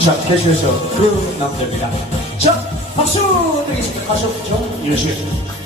자, 계속해서 그 남자입니다. 자, 박수 드리겠습니다. 가수 정유식.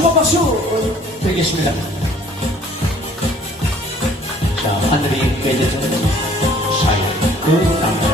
슈퍼파슈 되겠습니다. 자, 하늘이 깨져서 사이 그 땅.